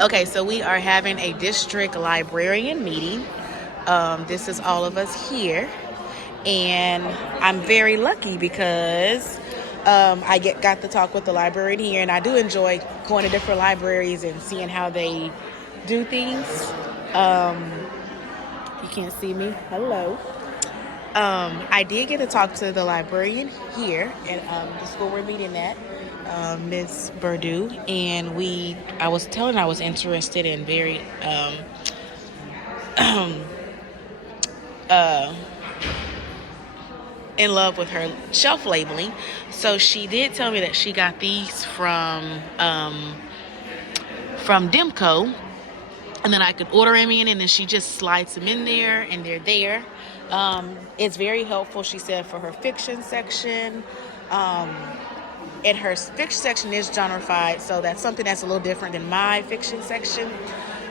Okay, so we are having a district librarian meeting. This is all of us here, and I'm very lucky because got to talk with the librarian here, and I do enjoy going to different libraries and seeing how they do things. Um, you can't see me. Hello. I did get to talk to the librarian here at the school we're meeting at, Miss Burdu, and I was telling her I was interested in very uh, in love with her shelf labeling. So she did tell me that she got these from Demco, and then I could order them in, and then she just slides them in there, and they're there. It's very helpful, she said, for her fiction section. And her fiction section is genreified, so that's something that's a little different than my fiction section.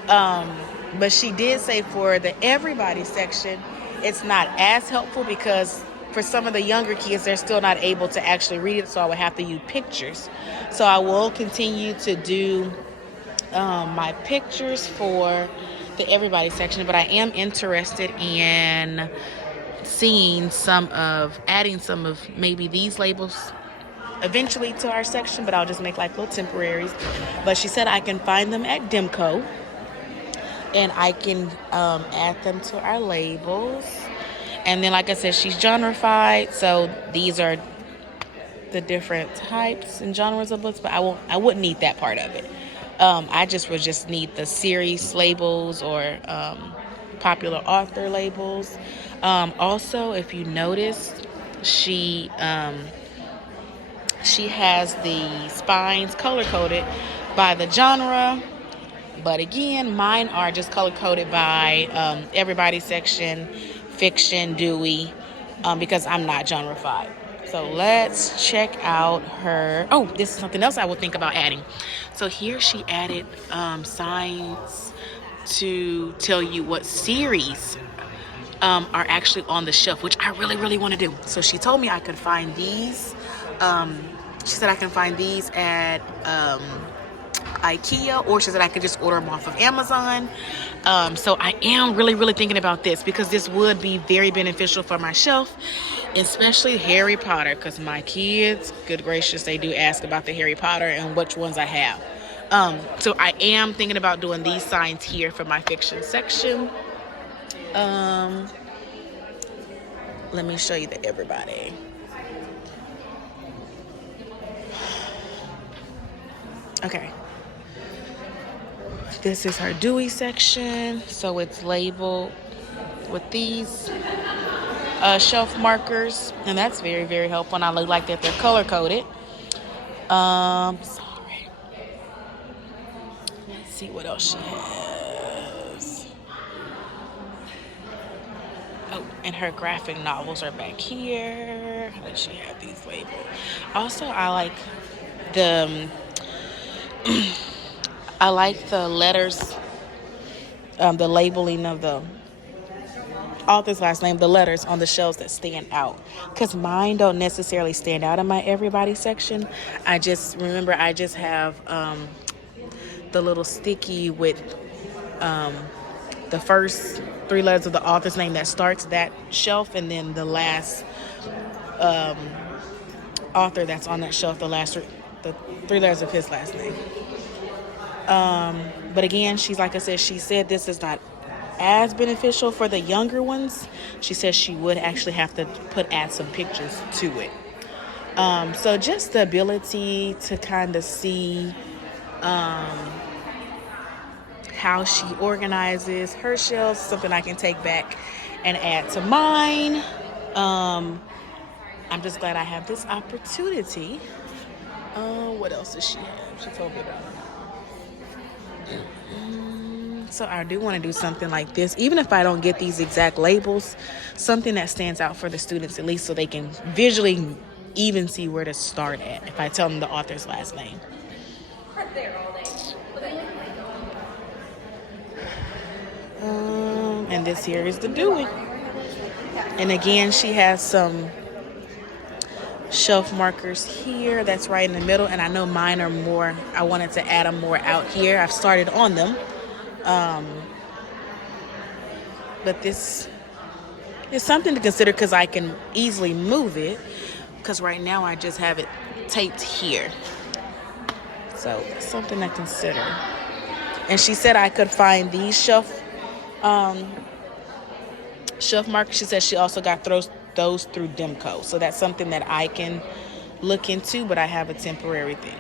But she did say for the everybody section, it's not as helpful because for some of the younger kids, they're still not able to actually read it, so I would have to use pictures. So I will continue to do my pictures for the everybody section, but I am interested in adding some of maybe these labels eventually to our section, but I'll just make like little temporaries. But she said I can find them at Demco, and I can add them to our labels. And then, like I said, she's genreified, so these are the different types and genres of books, but I wouldn't need that part of it. I would just need the series labels or popular author labels. Also, if you noticed, she has the spines color coded by the genre, but again, mine are just color coded by everybody section, fiction, Dewey, because I'm not genreified. So let's check out her. Oh, this is something else I will think about adding. So here she added signs to tell you what series are actually on the shelf, which I really, really want to do. So she told me I could find these. She said I can find these at IKEA, or she said I could just order them off of Amazon. So I am really, really thinking about this because this would be very beneficial for my shelf, especially Harry Potter, because my kids, good gracious, they do ask about the Harry Potter and which ones I have. So I am thinking about doing these signs here for my fiction section. Let me show you the everybody. Okay. This is her Dewey section, so it's labeled with these shelf markers, and that's very, very helpful. And I like that they're color coded. Sorry. Let's see what else she has. Oh, and her graphic novels are back here. How does she have these labeled? Also, I like the letters, the labeling of the author's last name, the letters on the shelves that stand out. Because mine don't necessarily stand out in my everybody section. I just have the little sticky with the first three letters of the author's name that starts that shelf, and then the last author that's on that shelf, the three letters of his last name. But again, she said this is not as beneficial for the younger ones. She says she would actually have to add some pictures to it. So just the ability to kind of see how she organizes her shelves, something I can take back and add to mine. I'm just glad I have this opportunity. What else does she have? She told me about it. So I do want to do something like this, even if I don't get these exact labels, something that stands out for the students, at least so they can visually even see where to start at if I tell them the author's last name. And this here is the Dewey. And again, she has some shelf markers here. That's right in the middle. And I know mine are more, I wanted to add them more out here. I've started on them. But this is something to consider because I can easily move it. Because right now I just have it taped here. So something to consider. And she said I could find these shelf markers. She said she also got those through Demco. So that's something that I can look into, but I have a temporary thing.